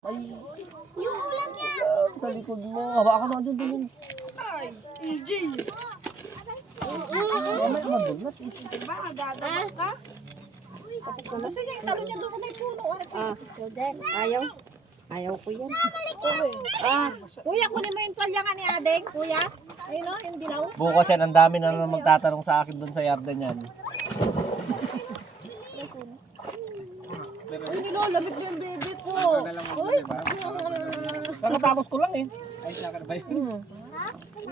Ay, Yung ulam niya. sa likod mo. Hawakan mo dyan din. Ay, EJ. Mamaya madulas. Diba, nagagawin ka? Sige, talo niya doon sa may puno. Ayaw. Ayaw ko yan. Kuya, kunin mo yung tuwalya nga ni Adeng. Kuya, ayun o, yung dilaw. Bukas yan, ang dami na naman magtatanong sa akin doon sa yardan yan. Uy, nilalamig na yung baby ko. Uy, Kakatapos ko lang eh. uwi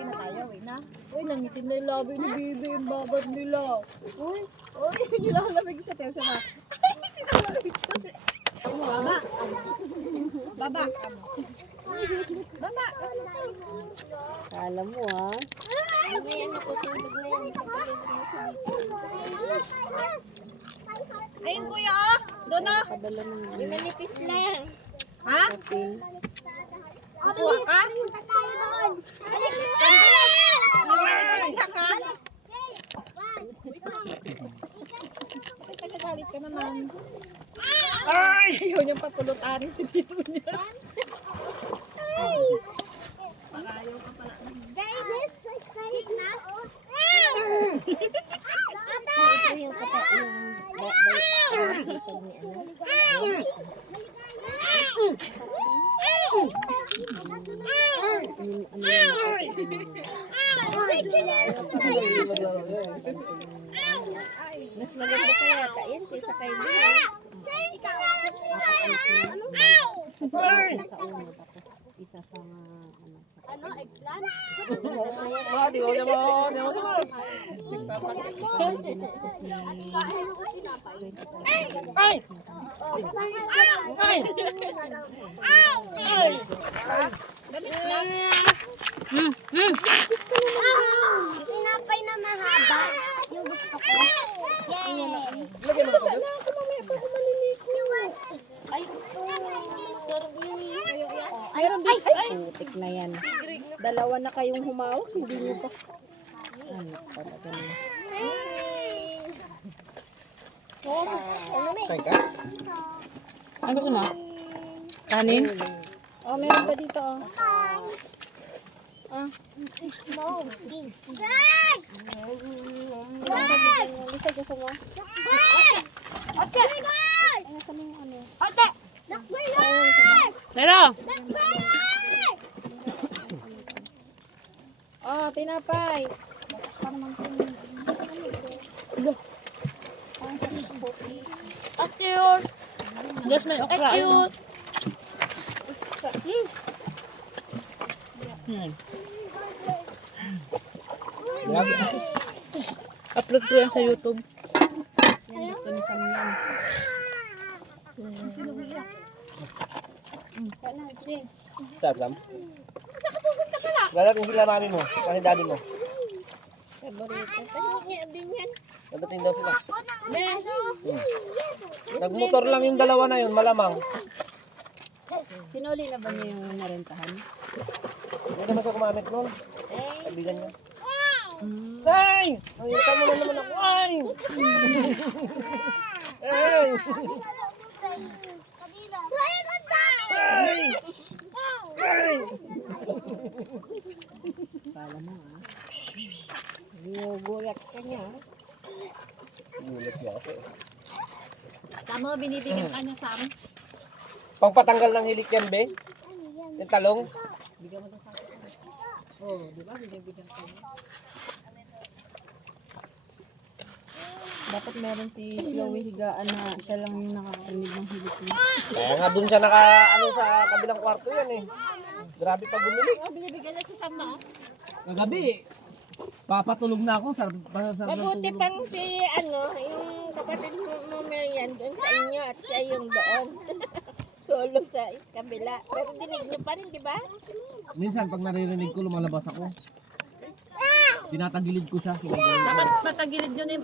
na tayo, uwi na. Uy, nangitim na yung labi ni baby, yung babad nila. Uy, nilalamig siya. Teo siya na. Nilalamig siya. Baba. Baba. Baba. Kala mo ha. Ayun kuya, oh. Doon oh. Padala ng Manipis lang. Ha? pin. Kukuha ka? Yung manipis lang ha? Ay, tagagalit ka naman. Ay! Ayaw niyang papulutarin si Tito niya. Ito yung kata mas maganda pa yata yan kaysa kay Dina. Sa uno tapos isa sa eggplant. Di ko naman, di mo samal. Ay! Ay! Ay! Sinapay na mahaba. Yung gusto ko. Yay! Lagyan mo ako doon. Mayroon din. Putik na yan. Dalawa na kayong humawak, hindi nyo pa. Ano talaga na. Kain ka? Ano gusto mo? Kanin? Oh, meron pa dito oh. No, please. Lisa, gusto mo? Ate! Ay, nasa na yung ano? Ate! Nakbayan! Pero! Nakbayan! Oh, tinapay. Ate yun! Diyos may okra. Cute! Upload ko yan sa YouTube. Yan, gusto ni Sam yan. Sam. Dadating sila mami mo, kasi daddy mo. Dadating daw sila. Nagmotor lang yung dalawa na yun, malamang. Sinuli na ba niya yung narentahan? Hindi naman siya kumamit nun. Kabigan niya. Ay! Nakita mo na naman ako. Ay! Ay! Ay! Ay! Kala mo ah. Gulat ka niya. Gulat niya ako. Samo, binibigyan ka niya, Sam. Pangpatanggal ng hilik yan, be? Yung talong? Oh, di ba? Binibigyan ka niya. Dapat meron si Chloe higaan na siya lang yung nakakarinig ng hilik niya. Kaya nga dun siya sa kabilang kwarto yan eh. Grabe pag bumili. Binibigyan niya si Sam na. Kagabi, papatulog na ako. Mabuti pang si yung kapatid mo Marian doon sa inyo at siya yung doon. Solo sa kabila. Pero dinig niyo pa rin, di ba? Minsan pag naririnig ko, lumalabas ako. Tinatagilid ko siya. Dapat patagilid yun eh.